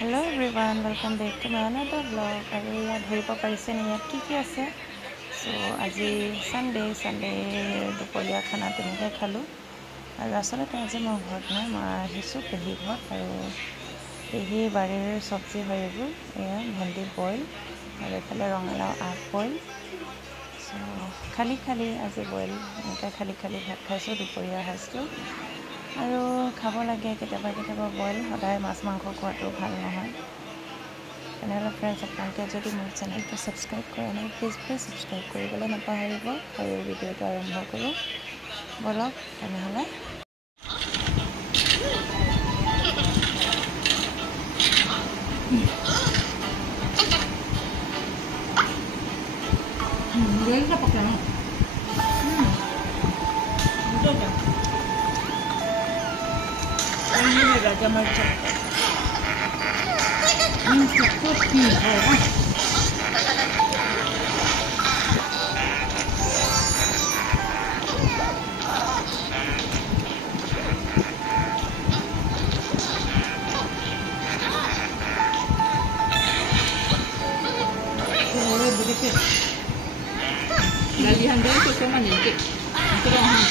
Hello everyone, welcome back to my another vlog. আৰু ইয়াত ধৰিব পাৰিছে নি ইয়াত কি আছে সো আজি সানডে দুপৰীয়া খানা তেনেকৈ খালোঁ আৰু আচলতে আজি মই ঘৰত নাই মই আহিছোঁ পেহী ঘৰত আৰু পেহী বাৰীৰ চব্জি হয় এইবোৰ এয়া ভেন্দি বইল আৰু এইফালে ৰঙালাও আগ বইল সো খালি আজি বইল এনেকৈ খালি ভাত খাইছোঁ দুপৰীয়া সাজটো আৰু খাব লাগে কেতিয়াবা বইল সদায় মাছ মাংস খোৱাটো ভাল নহয় তেনেহ'লে ফ্ৰেণ্ডছ আপোনালোকে যদি মোৰ চেনেলটো ছাবস্ক্ৰাইব কৰা নাই প্লিজ ছাবস্ক্ৰাইব কৰিবলৈ নাপাহৰিব আৰু ভিডিঅ'টো আৰম্ভ কৰোঁ বলক তেনেহ'লে Lalihan dari tu cuma nanti, itu orang,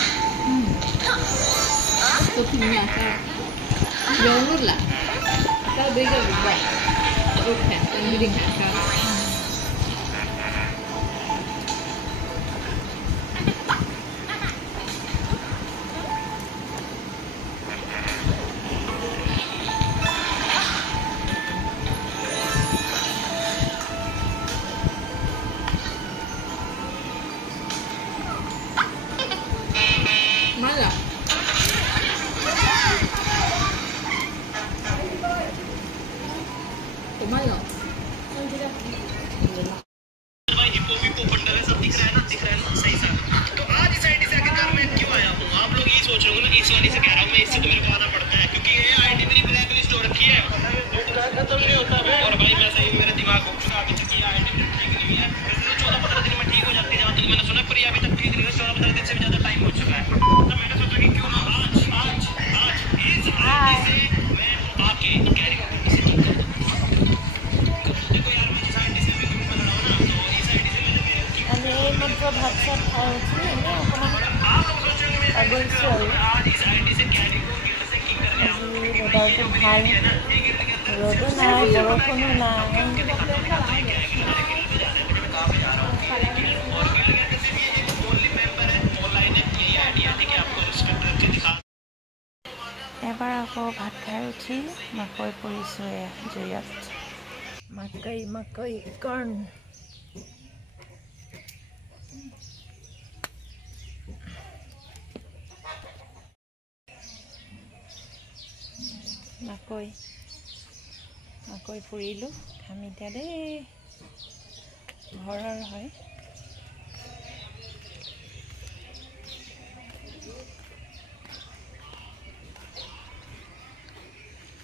tu punya saya, jauh lah, kalau beda beda, oke, dan beda kan. Malah. Malah. Hippo bundle है सब दिख रहा है ना सही सा तो आज इस आईडी से आखिरकार मैं क्यों आया हूँ आप लोग यही सोच रहे होंगे ना इस वाली से कह रहा हूँ मैं इससे तो मेरे को आना पड़ता है क्योंकि ये आईडी मेरी ब्लैक लिस्ट हो रखी है खत्म नहीं होता है और भाई मैं सही मेरा दिमाग घूम चुका अभी तक ये आईडी ठीक नहीं है वैसे तो 14-15 दिन में ठीक हो जाती है जहाँ तक मैंने सुना पर ये अभी तक ठीक नहीं हुई 14-15 दिन से भी ज़्यादा टाइम हो चुका है तो मैंने सोचा कि क्यों ना आज इस आईडी से मैं आके कैरी इसे ठीक कर देखो यार मैं जिस आईडी से अभी ग्रुप बना रहा हूँ ना तो इस आईडी से मैंने मतलब भात চাত খাই উঠি এনেই অকণমান আগৰিছোঁ আৰু আজি ৱেডাৰটো ভাল ৰ'দো নাই বৰষুণো নাই এবাৰ আকৌ ভাত খাই উঠি মাকৈ পৰিছোঁ জুইত মাকৈ কৰ্ণ মাকৈ ফুৰিলোঁ আমি এতিয়া দেই ঘৰৰ হয়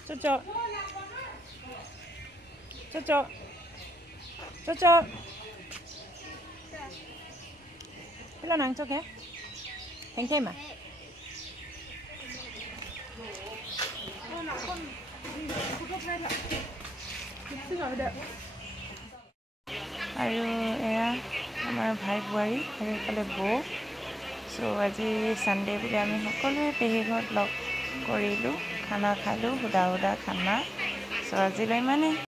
Cocok Hello nang cocok Heng mà আৰু এয়া আমাৰ ভাই বোৱাৰী আৰু এইফালে বৌ সো আজি সানডে বুলি আমি সকলোৱে পেহী ঘৰত লগ কৰিলোঁ খানা খালোঁ সুদা খানা সো আজিলৈ মানে